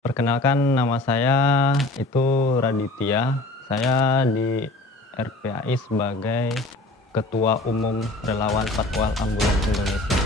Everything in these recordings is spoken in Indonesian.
Perkenalkan, nama saya itu Raditya. Saya di RPAI sebagai Ketua Umum Relawan Patwal Ambulans Indonesia.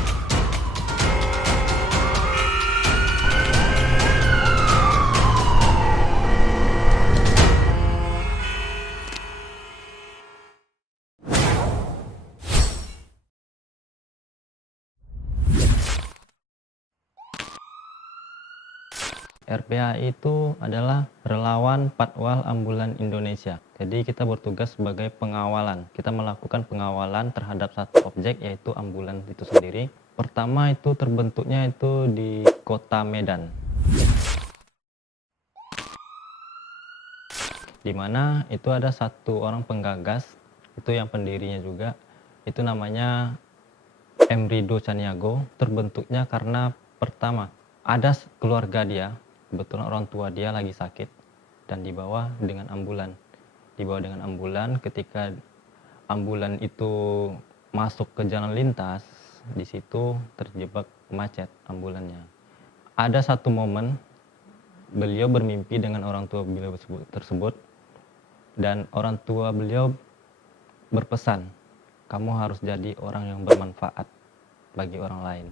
RPAI itu adalah Relawan Patwal Ambulan Indonesia. Jadi kita bertugas sebagai pengawalan. Kita melakukan pengawalan terhadap satu objek, yaitu ambulan itu sendiri. Pertama itu terbentuknya itu di Kota Medan, di mana itu ada satu orang penggagas, itu yang pendirinya juga, itu namanya M. Rido Caniago. Terbentuknya karena pertama, ada keluarga dia, kebetulan orang tua dia lagi sakit, dan dibawa dengan ambulan. Dibawa dengan ambulan, ketika ambulan itu masuk ke jalan lintas, di situ terjebak macet ambulannya. Ada satu momen, beliau bermimpi dengan orang tua beliau tersebut, dan orang tua beliau berpesan, kamu harus jadi orang yang bermanfaat bagi orang lain.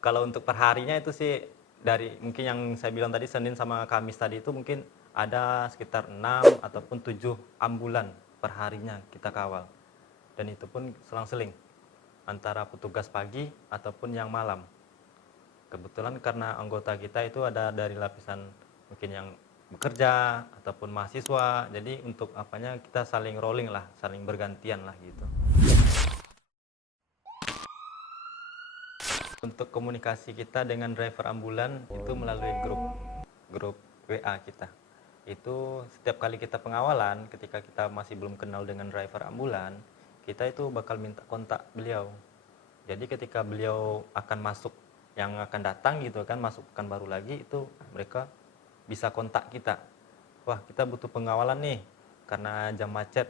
Kalau untuk perharinya itu sih, dari mungkin yang saya bilang tadi, Senin sama Kamis tadi itu mungkin ada sekitar 6 ataupun 7 ambulan perharinya kita kawal. Dan itu pun selang-seling antara petugas pagi ataupun yang malam. Kebetulan karena anggota kita itu ada dari lapisan mungkin yang bekerja ataupun mahasiswa, jadi untuk apanya kita saling rolling lah, saling bergantian lah gitu. Untuk komunikasi kita dengan driver ambulan itu melalui grup WA kita. Itu setiap kali kita pengawalan, ketika kita masih belum kenal dengan driver ambulan, kita itu bakal minta kontak beliau. Jadi ketika beliau akan masuk, yang akan datang gitu kan, masuk pekan baru lagi, itu mereka bisa kontak kita. Wah, kita butuh pengawalan nih karena jam macet.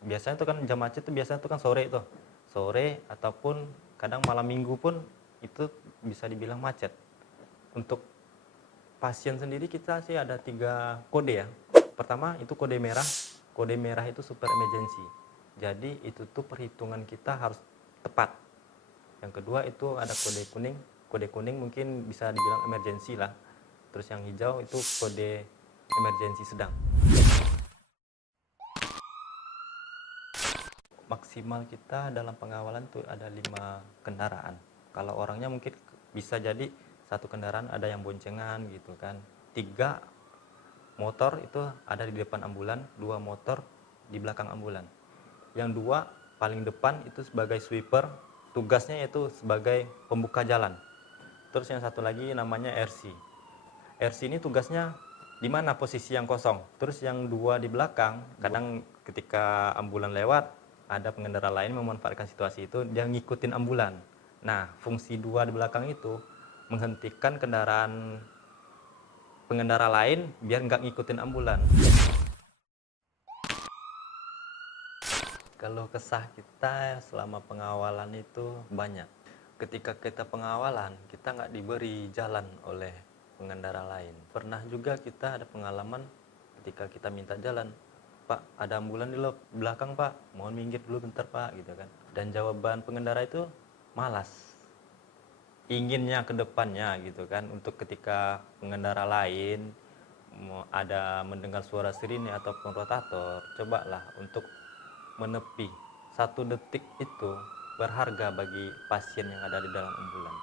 Biasanya tuh kan jam macet tuh biasanya tuh kan sore tuh. Sore ataupun kadang malam minggu pun itu bisa dibilang macet. Untuk pasien sendiri kita sih ada 3 kode ya. Pertama itu kode merah. Kode merah itu super emergency. Jadi itu tuh perhitungan kita harus tepat. Yang kedua itu ada kode kuning. Kode kuning mungkin bisa dibilang emergency lah. Terus yang hijau itu kode emergency sedang. Maksimal kita dalam pengawalan tuh ada 5 kendaraan. Kalau orangnya mungkin bisa jadi satu kendaraan ada yang boncengan gitu kan. 3 motor itu ada di depan ambulan, 2 motor di belakang ambulan. Yang 2 paling depan itu sebagai sweeper, tugasnya yaitu sebagai pembuka jalan. Terus yang satu lagi namanya RC. RC ini tugasnya di mana posisi yang kosong. Terus yang 2 di belakang, kadang ketika ambulan lewat, ada pengendara lain memanfaatkan situasi itu, dia ngikutin ambulan. Nah, fungsi 2 di belakang itu menghentikan pengendara lain biar nggak ngikutin ambulan. Kalau kesah kita selama pengawalan itu banyak. Ketika kita pengawalan, kita nggak diberi jalan oleh pengendara lain. Pernah juga kita ada pengalaman ketika kita minta jalan, Pak, ada ambulan di belakang Pak, mohon minggir dulu bentar Pak, gitu kan. Dan jawaban pengendara itu malas, inginnya ke depannya gitu kan, untuk ketika pengendara lain ada mendengar suara sirine ataupun rotator, cobalah untuk menepi. 1 detik itu berharga bagi pasien yang ada di dalam ambulan.